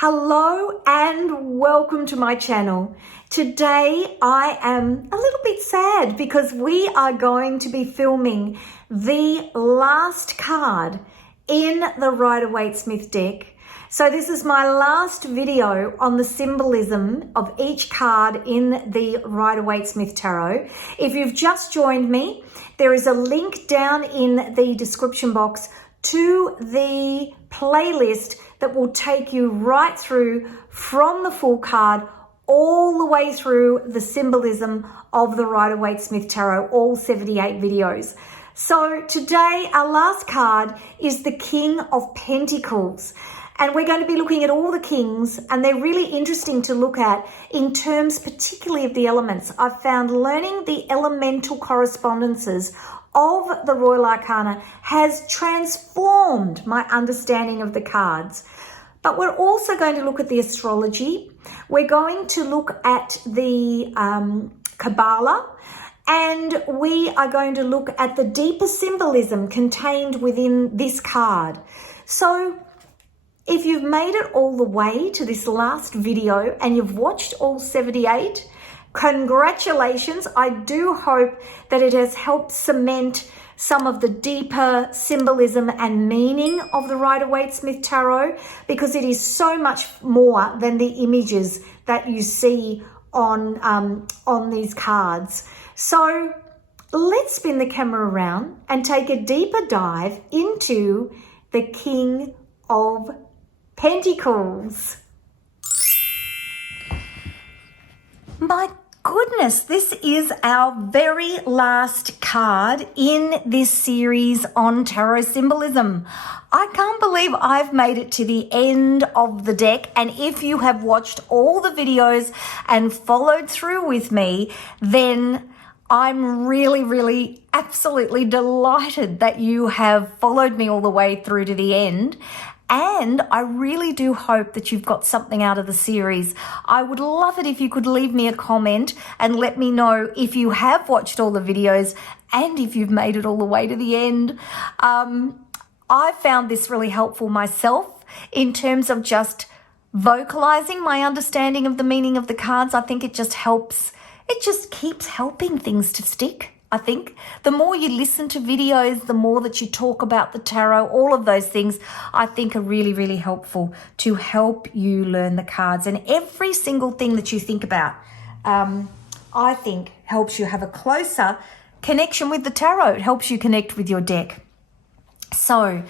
Hello and welcome to my channel. Today I am a little bit sad because we are going to be filming the last card in the Rider-Waite-Smith deck. So this is my last video on the symbolism of each card in the Rider-Waite-Smith tarot. If you've just joined me, there is a link down in the description box to the playlist that will take you right through from the full card all the way through the symbolism of the Rider-Waite-Smith tarot, all 78 videos. So today our last card is the King of Pentacles. And we're going to be looking at all the kings, and they're really interesting to look at in terms particularly of the elements. I've found learning the elemental correspondences of the Royal Arcana has transformed my understanding of the cards. But we're also going to look at the astrology. We're going to look at the Kabbalah, and we are going to look at the deeper symbolism contained within this card. So if you've made it all the way to this last video and you've watched all 78, congratulations. I do hope that it has helped cement some of the deeper symbolism and meaning of the Rider-Waite-Smith tarot, because it is so much more than the images that you see on these cards. So let's spin the camera around and take a deeper dive into the King of Pentacles. My goodness, this is our very last card in this series on tarot symbolism. I can't believe I've made it to the end of the deck, and if you have watched all the videos and followed through with me, then I'm really absolutely delighted that you have followed me all the way through to the end. And I really do hope that you've got something out of the series. I would love it if you could leave me a comment and let me know if you have watched all the videos and if you've made it all the way to the end. I found this really helpful myself in terms of just vocalizing my understanding of the meaning of the cards. I think it just helps. It just keeps helping things to stick. I think the more you listen to videos, the more that you talk about the tarot, all of those things, I think are really helpful to help you learn the cards. And every single thing that you think about, I think helps you have a closer connection with the tarot. It helps you connect with your deck. So,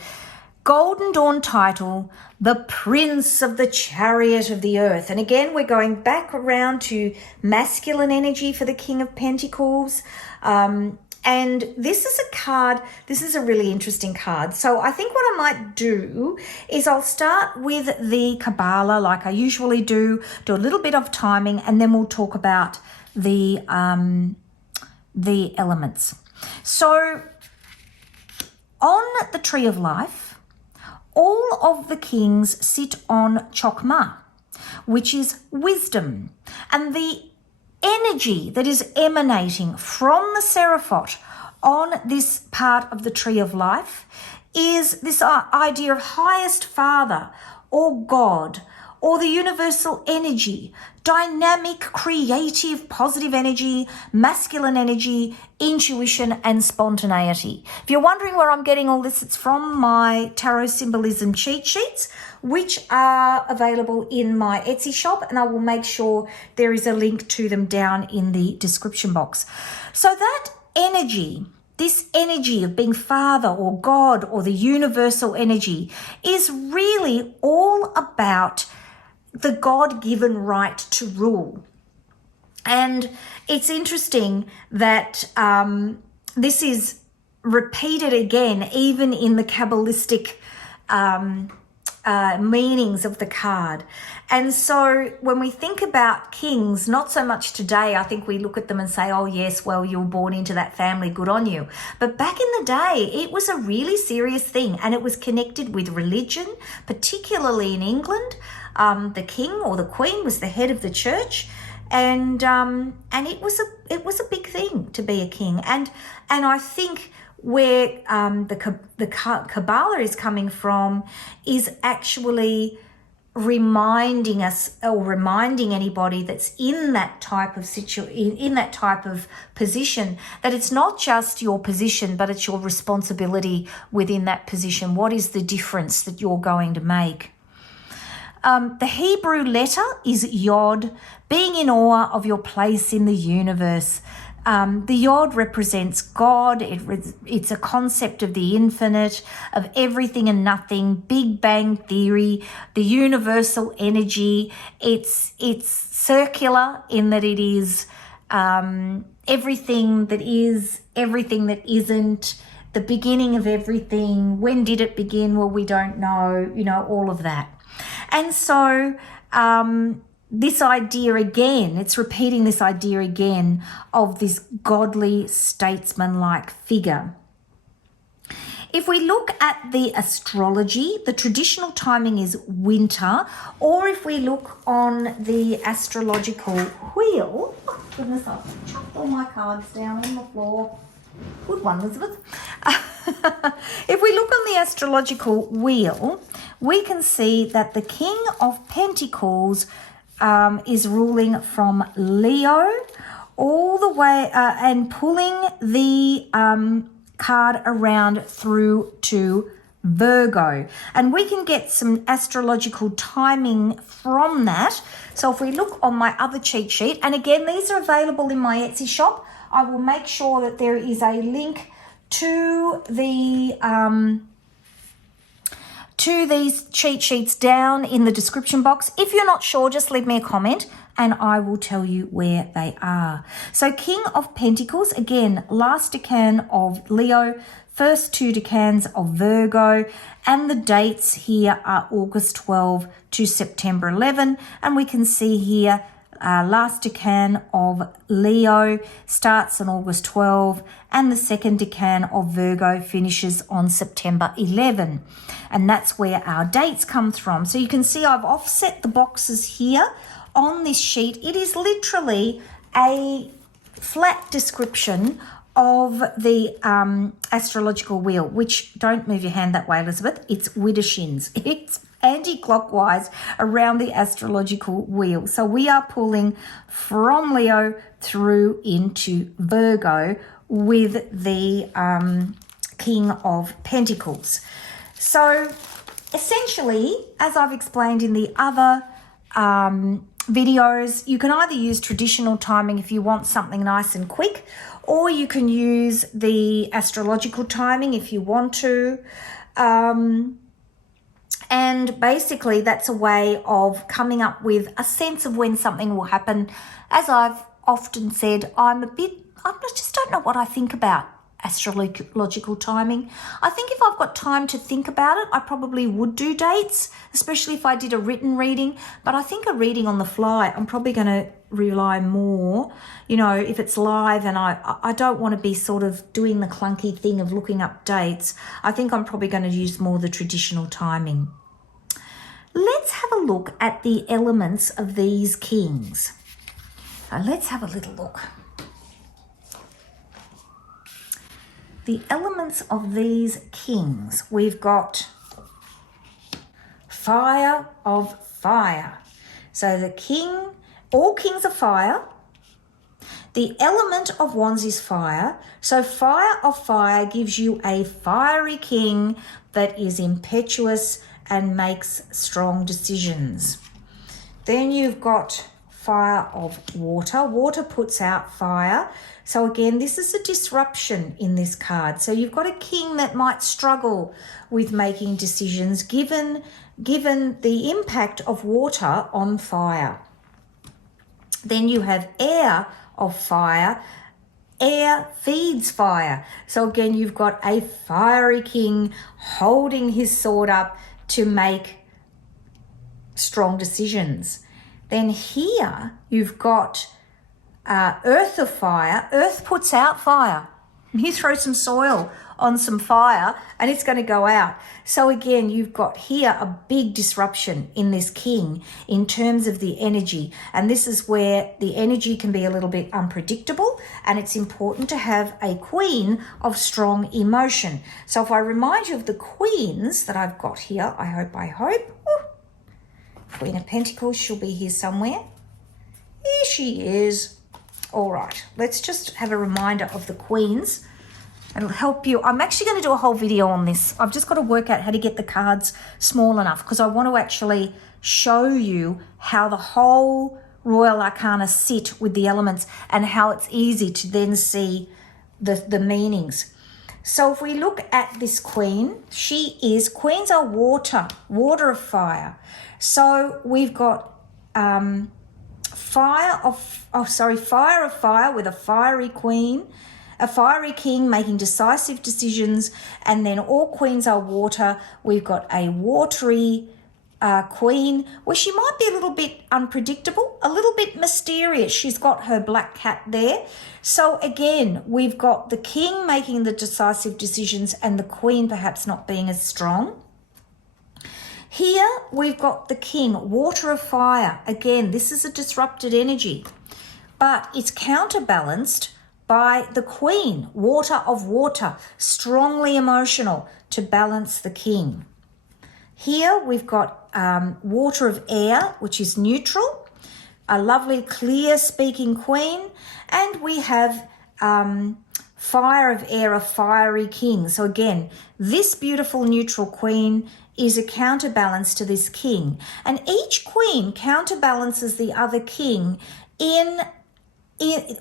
Golden Dawn title, the Prince of the Chariot of the Earth. And again, we're going back around to masculine energy for the King of Pentacles. And this is a card, this is a really interesting card. So I think what I might do is I'll start with the Kabbalah like I usually do a little bit of timing, and then we'll talk about the elements. So on the Tree of Life, all of the kings sit on Chokmah, which is wisdom. And the energy that is emanating from the Seraphot on this part of the Tree of Life is this idea of highest father or God or the universal energy, dynamic, creative, positive energy, masculine energy, intuition and spontaneity. If you're wondering where I'm getting all this, it's from my tarot symbolism cheat sheets, which are available in my Etsy shop, and I will make sure there is a link to them down in the description box. So that energy, this energy of being father or God or the universal energy, is really all about the God-given right to rule. And it's interesting that this is repeated again, even in the Kabbalistic meanings of the card. And so when we think about kings, not so much today, I think we look at them and say, oh yes, well, you were born into that family, good on you. But back in the day, it was a really serious thing, and it was connected with religion, particularly in England. The king or the queen was the head of the church, and it was a big thing to be a king. And I think where the Kabbalah is coming from is actually reminding us or reminding anybody that's in that type of in that type of position that it's not just your position, but it's your responsibility within that position. What is the difference that you're going to make? The Hebrew letter is Yod, being in awe of your place in the universe. The Yod represents God. It's a concept of the infinite, of everything and nothing, Big Bang theory, the universal energy. It's circular in that it is everything that is, everything that isn't, the beginning of everything. When did it begin? Well, we don't know, all of that. And so this idea again, it's repeating this idea again of this godly statesman-like figure. If we look at the astrology, the traditional timing is winter, or if we look on the astrological wheel, oh goodness, I've chucked all my cards down on the floor. Good one, Elizabeth. If we look on the astrological wheel, we can see that the King of Pentacles is ruling from Leo all the way and pulling the card around through to Virgo. And we can get some astrological timing from that. So if we look on my other cheat sheet, and again, these are available in my Etsy shop, I will make sure that there is a link to the to these cheat sheets down in the description box. If you're not sure, just leave me a comment and I will tell you where they are. So King of Pentacles, again, last decan of Leo, first two decans of Virgo, and the dates here are August 12 to September 11, and we can see here last decan of Leo starts on August 12 and the second decan of Virgo finishes on September 11, and that's where our dates come from. So you can see I've offset the boxes here on this sheet. It is literally a flat description of the astrological wheel, which, don't move your hand that way, Elizabeth, it's Widdershins. It's anti-clockwise around the astrological wheel. So we are pulling from Leo through into Virgo with the King of Pentacles. So essentially, as I've explained in the other videos, you can either use traditional timing if you want something nice and quick, or you can use the astrological timing if you want to. And basically that's a way of coming up with a sense of when something will happen. As I've often said, I just don't know what I think about astrological timing. I think if I've got time to think about it, I probably would do dates, especially if I did a written reading. But I think a reading on the fly, I'm probably going to rely more, if it's live, and I don't want to be sort of doing the clunky thing of looking up dates. I think I'm probably going to use more the traditional timing. Let's have a look at the elements of these kings. Let's have a little look. The elements of these kings, we've got fire of fire. So the king, all kings are fire. The element of wands is fire. So fire of fire gives you a fiery king that is impetuous and makes strong decisions. Then you've got fire of water. Water puts out fire. So again, this is a disruption in this card. So you've got a king that might struggle with making decisions given the impact of water on fire. Then you have air of fire. Air feeds fire. So again, you've got a fiery king holding his sword up to make strong decisions. Then here you've got earth of fire. Earth puts out fire. You throw some soil on some fire and it's going to go out. So again, you've got here a big disruption in this king in terms of the energy. And this is where the energy can be a little bit unpredictable, and it's important to have a queen of strong emotion. So if I remind you of the queens that I've got here, I hope, Queen of Pentacles, she'll be here somewhere. Here she is. All right, let's just have a reminder of the Queens. It'll help you. I'm actually going to do a whole video on this. I've just got to work out how to get the cards small enough because I want to actually show you how the whole Royal Arcana sit with the elements and how it's easy to then see the meanings. So if we look at this Queen, Queens are water of fire. So we've got fire of fire with a fiery queen, a fiery king making decisive decisions, and then all queens are water. We've got a watery queen where she might be a little bit unpredictable, a little bit mysterious. She's got her black cat there. So again, we've got the king making the decisive decisions and the queen perhaps not being as strong. Here we've got the king, water of fire. Again, this is a disrupted energy, but it's counterbalanced by the queen, water of water, strongly emotional to balance the king. Here we've got water of air, which is neutral, a lovely clear speaking queen, and we have fire of air, a fiery king. So again, this beautiful neutral queen is a counterbalance to this king, and each queen counterbalances the other king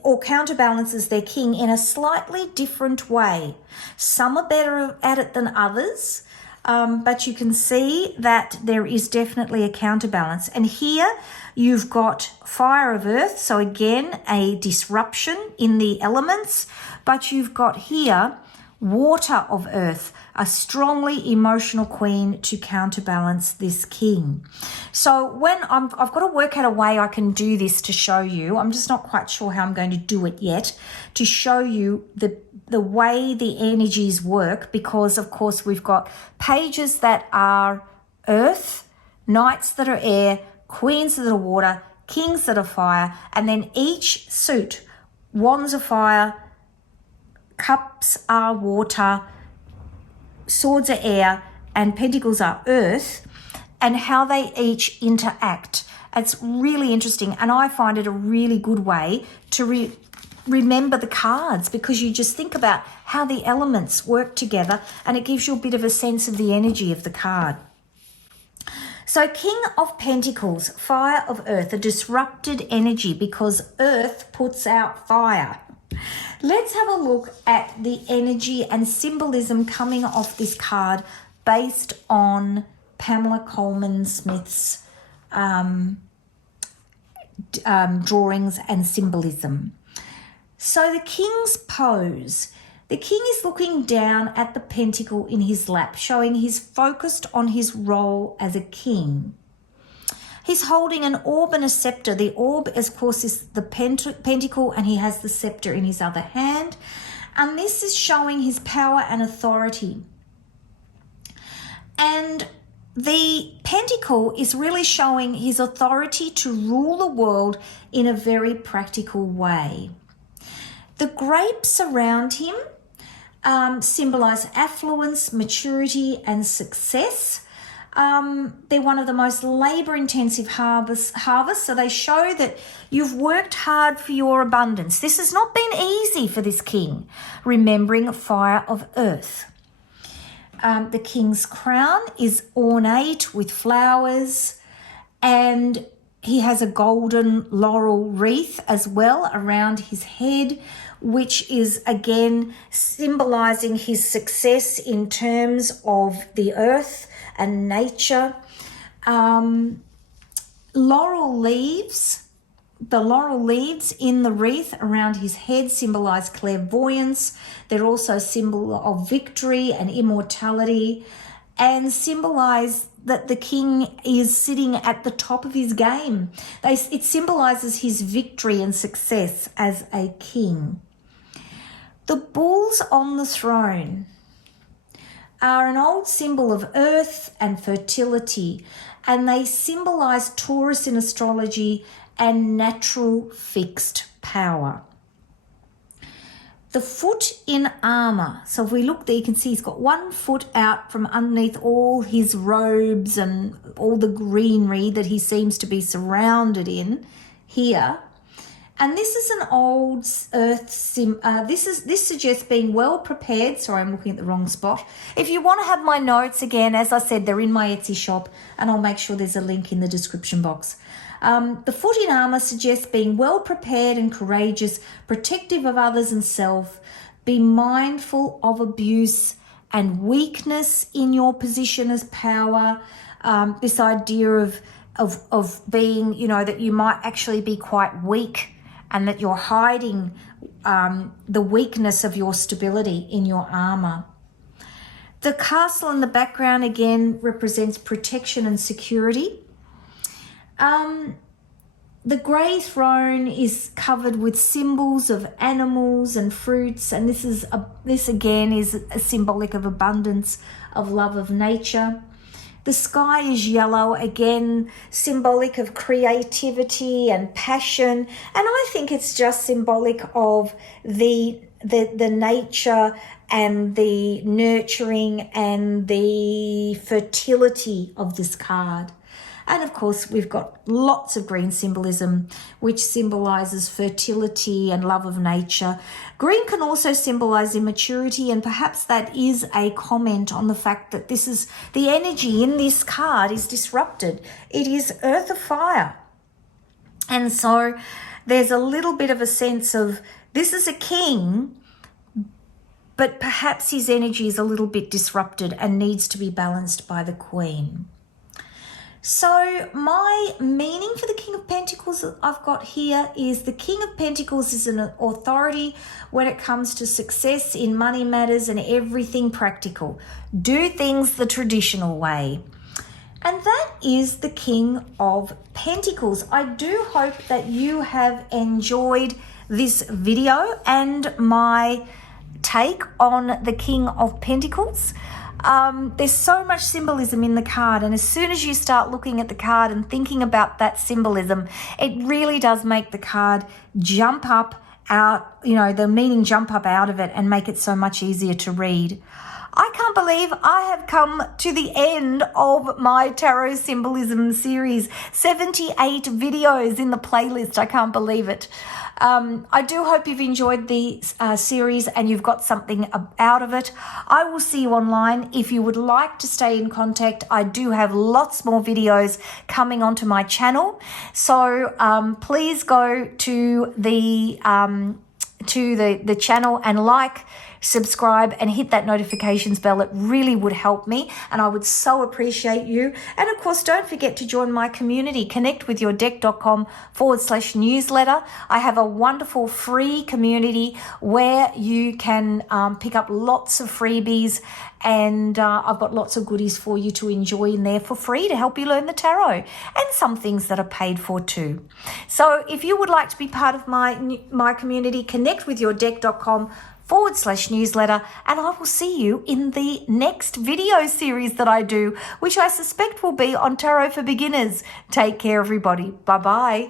or counterbalances their king in a slightly different way. Some are better at it than others, but you can see that there is definitely a counterbalance. And here you've got fire of earth, so again a disruption in the elements, but you've got here water of earth, a strongly emotional queen to counterbalance this king. So when I've got to work out a way I can do this to show you. I'm just not quite sure how I'm going to do it yet, to show you the way the energies work, because of course we've got pages that are earth, knights that are air, queens that are water, kings that are fire, and then each suit, wands are fire, cups are water, swords are air, and pentacles are earth, and how they each interact. It's really interesting, and I find it a really good way to remember the cards, because you just think about how the elements work together and it gives you a bit of a sense of the energy of the card. So King of Pentacles, fire of earth, a disrupted energy because earth puts out fire. Let's have a look at the energy and symbolism coming off this card based on Pamela Coleman Smith's drawings and symbolism. So the king's pose. The king is looking down at the pentacle in his lap, showing he's focused on his role as a king. He's holding an orb and a scepter. The orb, of course, is the pentacle, and he has the scepter in his other hand. And this is showing his power and authority. And the pentacle is really showing his authority to rule the world in a very practical way. The grapes around him symbolize affluence, maturity, and success. They're one of the most labor-intensive harvests, so they show that you've worked hard for your abundance. This has not been easy for this king, remembering fire of earth. The king's crown is ornate with flowers, and he has a golden laurel wreath as well around his head, which is again symbolizing his success in terms of the earth and nature. Laurel leaves, the laurel leaves in the wreath around his head symbolize clairvoyance. They're also a symbol of victory and immortality, and symbolize that the king is sitting at the top of his game. It symbolizes his victory and success as a king. The bulls on the throne are an old symbol of earth and fertility, and they symbolize Taurus in astrology and natural fixed power. the foot in armor. So if we look there, you can see he's got one foot out from underneath all his robes and all the greenery that he seems to be surrounded in here. And this is an old earth this suggests being well prepared. Sorry, I'm looking at the wrong spot. If you want to have my notes, again, as I said, they're in my Etsy shop, and I'll make sure there's a link in the description box. The foot in armor suggests being well prepared and courageous, protective of others and self. Be mindful of abuse and weakness in your position as power. This idea of being, you know, that you might actually be quite weak, and that you're hiding the weakness of your stability in your armor. The castle in the background, again, represents protection and security. The grey throne is covered with symbols of animals and fruits, and this again is a symbolic of abundance, of love of nature. The sky is yellow, again, symbolic of creativity and passion. And I think it's just symbolic of the nature and the nurturing and the fertility of this card. And of course, we've got lots of green symbolism, which symbolizes fertility and love of nature. Green can also symbolize immaturity, and perhaps that is a comment on the fact that this is the energy in this card is disrupted. It is earth of fire. And so there's a little bit of a sense of this is a king, but perhaps his energy is a little bit disrupted and needs to be balanced by the queen. So my meaning for the King of Pentacles that I've got here is the King of Pentacles is an authority when it comes to success in money matters and everything practical. Do things the traditional way. And that is the King of Pentacles. I do hope that you have enjoyed this video and my take on the King of Pentacles. There's so much symbolism in the card, and as soon as you start looking at the card and thinking about that symbolism, it really does make the card jump up out, you know, the meaning jump up out of it and make it so much easier to read. I can't believe I have come to the end of my tarot symbolism series. 78 videos in the playlist. I can't believe it. I do hope you've enjoyed the series and you've got something out of it. I will see you online. If you would like to stay in contact, I do have lots more videos coming onto my channel. So please go to the channel and like, subscribe, and hit that notifications bell. It really would help me, and I would so appreciate you. And of course, don't forget to join my community, connectwithyourdeck.com/newsletter. I have a wonderful free community where you can pick up lots of freebies, and I've got lots of goodies for you to enjoy in there for free to help you learn the tarot, and some things that are paid for too. So if you would like to be part of my community, connectwithyourdeck.com/newsletter, and I will see you in the next video series that I do, which I suspect will be on tarot for beginners. Take care, everybody. Bye-bye.